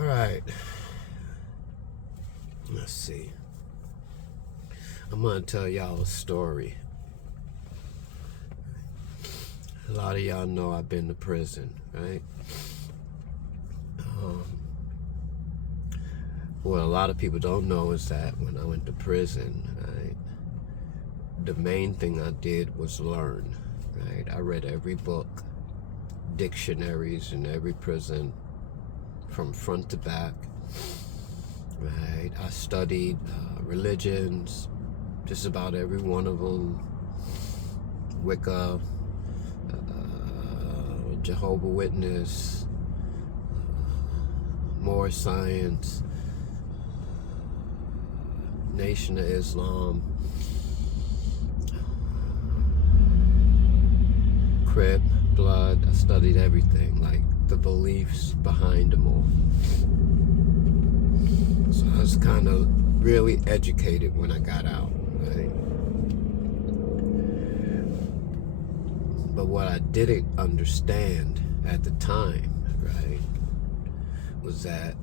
All right, let's see. I'm gonna tell y'all a story. A lot of y'all know I've been to prison, right? Um, what a lot of people don't know is that when I went to prison, right, the main thing I did was learn, right? I read every book, dictionaries in every prison, from front to back, right? I studied religions, just about every one of them. Wicca, Jehovah Witness, more science, Nation of Islam, Crip, Blood. I studied everything, like the beliefs behind them all. So I was kind of really educated when I got out, right? But what I didn't understand at the time, right, was that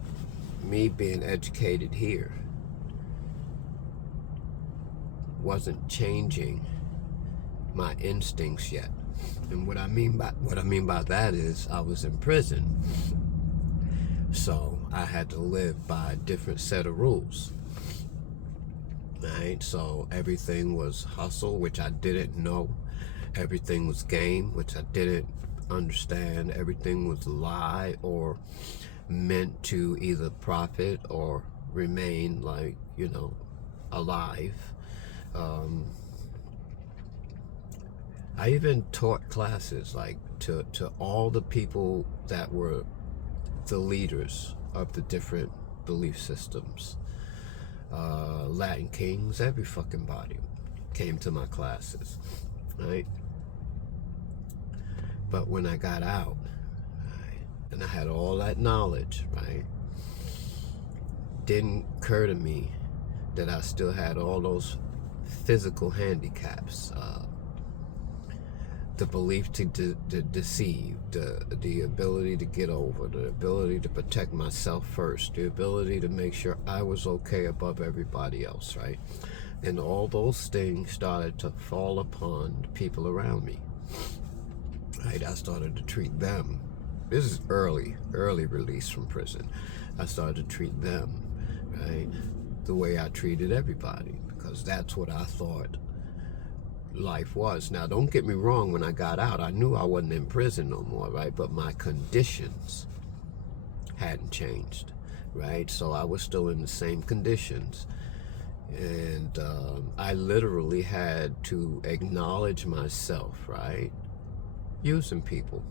me being educated here wasn't changing my instincts yet. And what I mean by that is I was in prison, so I had to live by a different set of rules, right? So everything was hustle, which I didn't know. Everything was game, which I didn't understand. Everything was lie or meant to either profit or remain, like, alive. I even taught classes, like, to all the people that were the leaders of the different belief systems. Latin kings, every fucking body came to my classes, right? But when I got out, right, and I had all that knowledge, right, didn't occur to me that I still had all those physical handicaps, the belief to deceive, the ability to get over, the ability to protect myself first, the ability to make sure I was okay above everybody else, right? And all those things started to fall upon the people around me, right? I started to treat them. This is early release from prison. I started to treat them, right, the way I treated everybody, because that's what I thought life was. Now, don't get me wrong, when I got out, I knew I wasn't in prison no more, right? But my conditions hadn't changed, right? So I was still in the same conditions. And I literally had to acknowledge myself, right? Using people,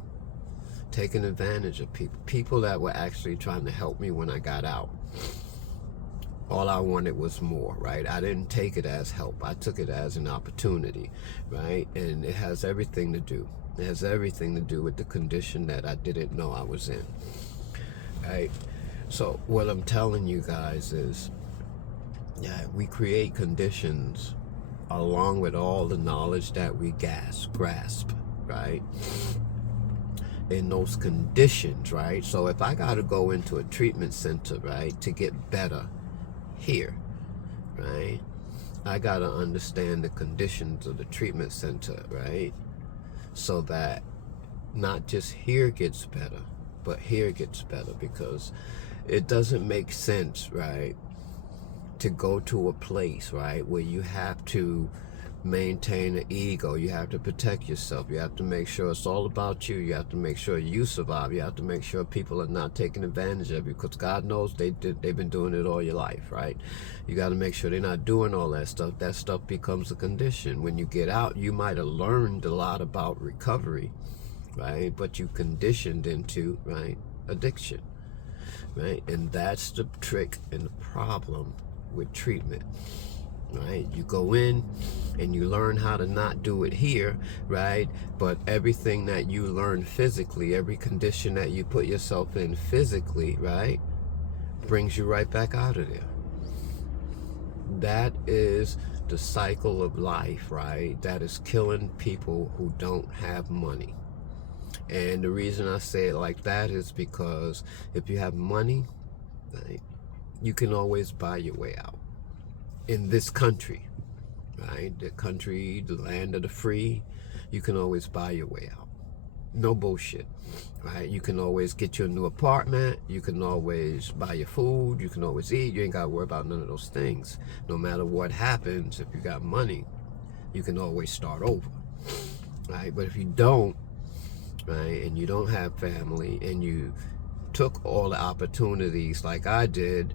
taking advantage of people that were actually trying to help me when I got out. All I wanted was more, right? I didn't take it as help. I took it as an opportunity, right? And it has everything to do. It has everything to do with the condition that I didn't know I was in, right? So what I'm telling you guys is, yeah, we create conditions along with all the knowledge that we grasp, right? In those conditions, right? So if I got to go into a treatment center, right, to get better here, right, I got to understand the conditions of the treatment center, right? So that not just here gets better, but here gets better, because it doesn't make sense, right, to go to a place, right, where you have to maintain an ego. You have to protect yourself. You have to make sure it's all about you. You have to make sure you survive. You have to make sure people are not taking advantage of you, because God knows they've been doing it all your life, right? You got to make sure they're not doing all that stuff. That stuff becomes a condition. When you get out, you might have learned a lot about recovery, right? But you conditioned into, right, addiction, right? And that's the trick and the problem with treatment, right? You go in and you learn how to not do it here, right? But everything that you learn physically, every condition that you put yourself in physically, right, brings you right back out of there. That is the cycle of life, right? That is killing people who don't have money. And the reason I say it like that is because if you have money, right? You can always buy your way out in this country, right? The country, the land of the free. You can always buy your way out. No bullshit, right? You can always get you a new apartment. You can always buy your food. You can always eat. You ain't got to worry about none of those things. No matter what happens, if you got money, you can always start over, right? But if you don't, right, and you don't have family, and you took all the opportunities like I did,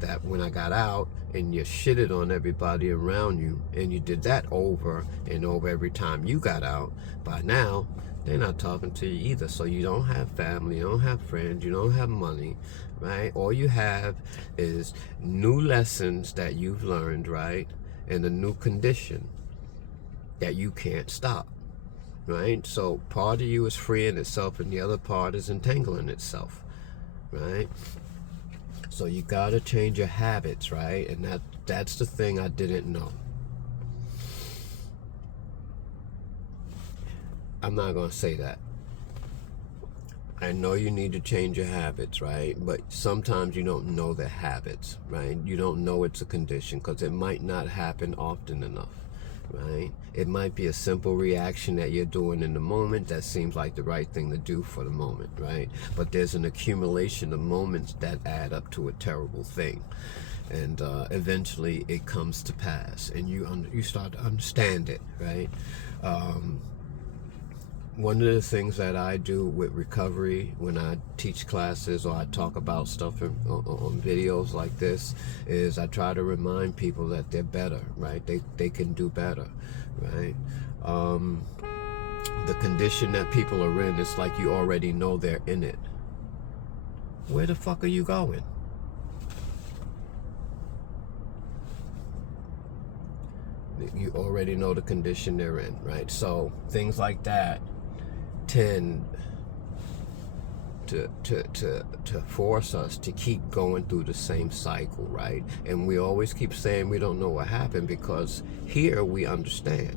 that when I got out, and you shitted on everybody around you, and you did that over and over every time you got out, by now they're not talking to you either. So you don't have family, you don't have friends, you don't have money, right? All you have is new lessons that you've learned, right? And a new condition that you can't stop, right? So part of you is freeing itself and the other part is entangling itself, right? So you gotta change your habits, right? And that's the thing I didn't know. I'm not gonna say that. I know you need to change your habits, right? But sometimes you don't know the habits, right? You don't know it's a condition because it might not happen often enough, right? It might be a simple reaction that you're doing in the moment that seems like the right thing to do for the moment, right? But there's an accumulation of moments that add up to a terrible thing. And eventually it comes to pass and you start to understand it, right? One of the things that I do with recovery when I teach classes or I talk about stuff on videos like this is I try to remind people that they're better, right? They can do better, right? The condition that people are in, it's like you already know they're in it. Where the fuck are you going? You already know the condition they're in, right? So things like that tend to force us to keep going through the same cycle, right? And we always keep saying we don't know what happened because here we understand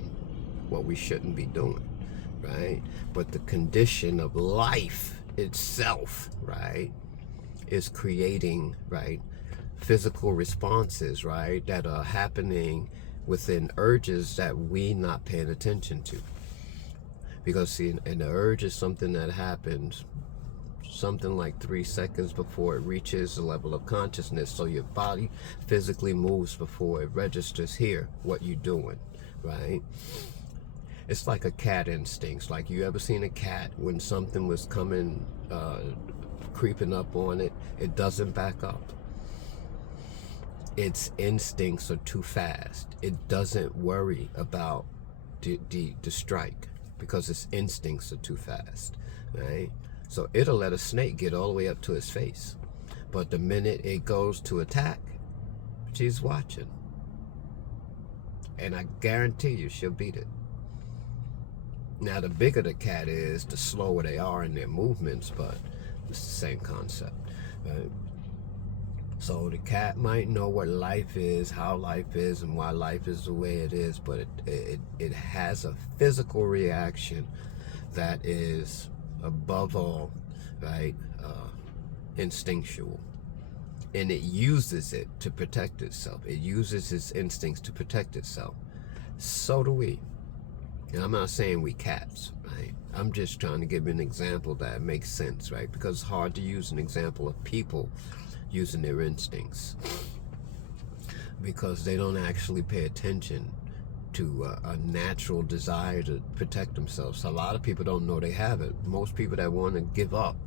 what we shouldn't be doing, right? But the condition of life itself, right, is creating, right, physical responses, right, that are happening within urges that we not paying attention to. Because see, and the urge is something that happens something like 3 seconds before it reaches the level of consciousness. So your body physically moves before it registers here what you're doing, right? It's like a cat instincts. Like, you ever seen a cat when something was coming, creeping up on it, it doesn't back up. Its instincts are too fast. It doesn't worry about the strike because its instincts are too fast, right? So it'll let a snake get all the way up to its face. But the minute it goes to attack, she's watching. And I guarantee you she'll beat it. Now, the bigger the cat is, the slower they are in their movements, but it's the same concept, right? So the cat might know what life is, how life is, and why life is the way it is, but it has a physical reaction that is, above all, right, instinctual. And it uses it to protect itself. It uses its instincts to protect itself. So do we. And I'm not saying we cats, right? I'm just trying to give you an example that makes sense, right? Because it's hard to use an example of people using their instincts because they don't actually pay attention to a natural desire to protect themselves. So a lot of people don't know they have it. Most people that want to give up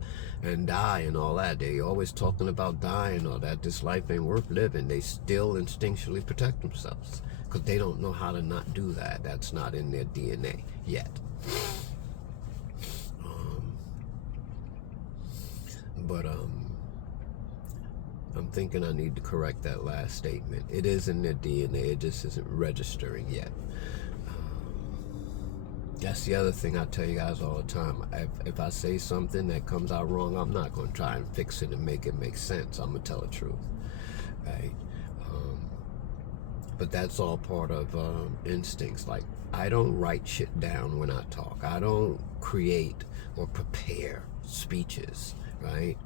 and die and all that, they always talking about dying or that this life ain't worth living. They still instinctually protect themselves because they don't know how to not do that. That's not in their DNA yet. I'm thinking I need to correct that last statement. It is in their DNA, it just isn't registering yet. That's the other thing I tell you guys all the time. If I say something that comes out wrong, I'm not going to try and fix it and make it make sense. I'm going to tell the truth, right? But that's all part of instincts. Like, I don't write shit down when I talk. I don't create or prepare speeches, right?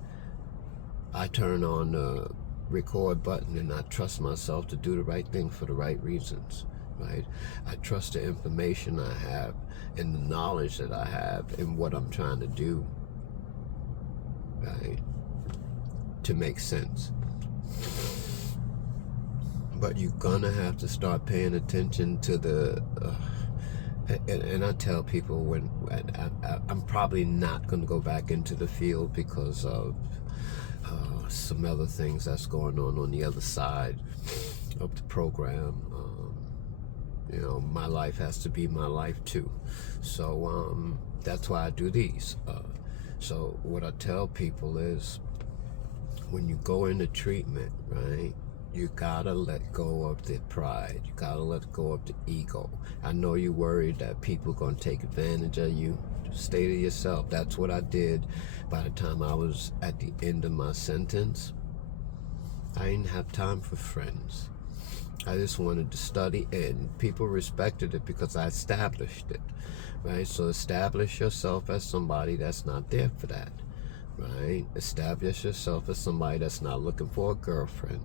I turn on the record button and I trust myself to do the right thing for the right reasons, right? I trust the information I have and the knowledge that I have in what I'm trying to do, right, to make sense. But you're gonna have to start paying attention to the and I tell people when I'm probably not going to go back into the field because of some other things that's going on the other side of the program. You know, my life has to be my life too. So that's why I do these. So what I tell people is, when you go into treatment, right, you gotta let go of the pride. You gotta let go of the ego. I know you're worried that people are gonna take advantage of you. Stay to yourself. That's what I did. By the time I was at the end of my sentence, I didn't have time for friends. I just wanted to study, and people respected it because I established it, right? So establish yourself as somebody that's not there for that, right? Establish yourself as somebody that's not looking for a girlfriend.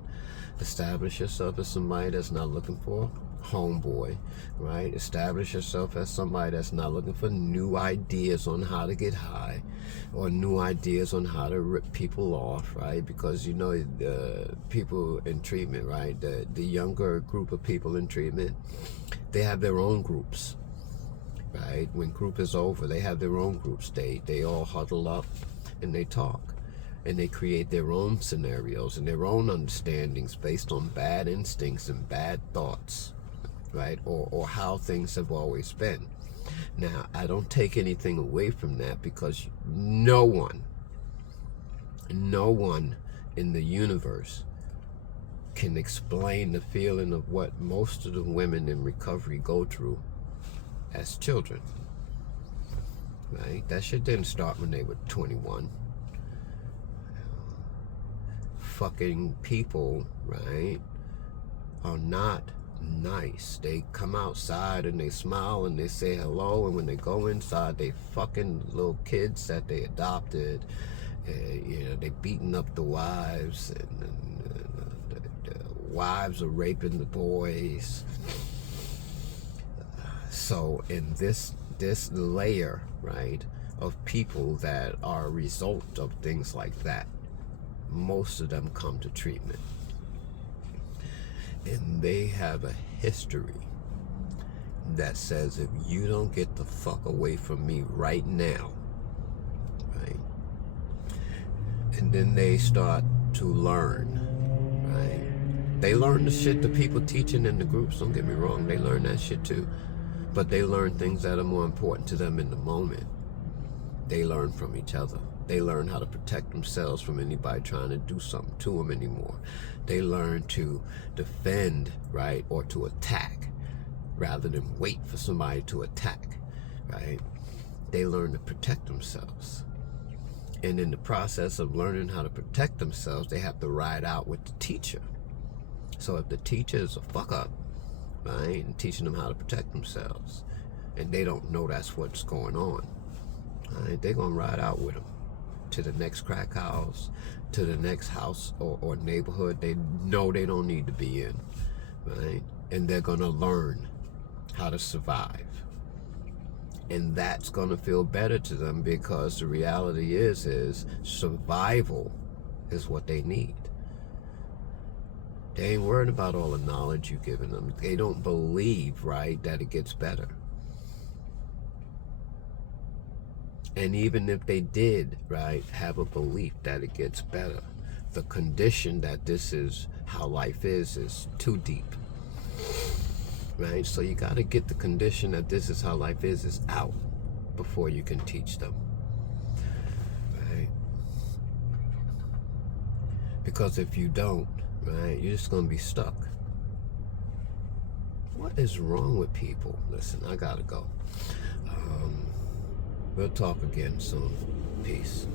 Establish yourself as somebody that's not looking for a homeboy, right? Establish yourself as somebody that's not looking for new ideas on how to get high or new ideas on how to rip people off, right? Because, you know, the people in treatment, right, the younger group of people in treatment, they have their own groups, right? When group is over, they have their own groups. They all huddle up and they talk. And they create their own scenarios and their own understandings based on bad instincts and bad thoughts, right? Or how things have always been. Now, I don't take anything away from that, because no one in the universe can explain the feeling of what most of the women in recovery go through as children, right? That shit didn't start when they were 21. Fucking people, right, are not nice. They come outside and they smile and they say hello, and when they go inside, they fucking little kids that they adopted. You know, they beating up the wives, and the wives are raping the boys. So in this layer, right, of people that are a result of things like that, most of them come to treatment, and they have a history that says, if you don't get the fuck away from me right now, right, and then they start to learn, right? They learn the shit the people teaching in the groups, don't get me wrong, they learn that shit too, but they learn things that are more important to them in the moment. They learn from each other. They learn how to protect themselves from anybody trying to do something to them anymore. They learn to defend, right, or to attack rather than wait for somebody to attack, right? They learn to protect themselves. And in the process of learning how to protect themselves, they have to ride out with the teacher. So if the teacher is a fuck up, right, and teaching them how to protect themselves, and they don't know that's what's going on, right, they're going to ride out with them to the next crack house, to the next house or neighborhood they know they don't need to be in, right? And they're gonna learn how to survive. And that's gonna feel better to them, because the reality is survival is what they need. They ain't worried about all the knowledge you're giving them. They don't believe, right, that it gets better. And even if they did, right, have a belief that it gets better, the condition that this is how life is too deep, right? So you got to get the condition that this is how life is out before you can teach them, right? Because if you don't, right, you're just going to be stuck. What is wrong with people? Listen, I got to go. We'll talk again soon. Peace.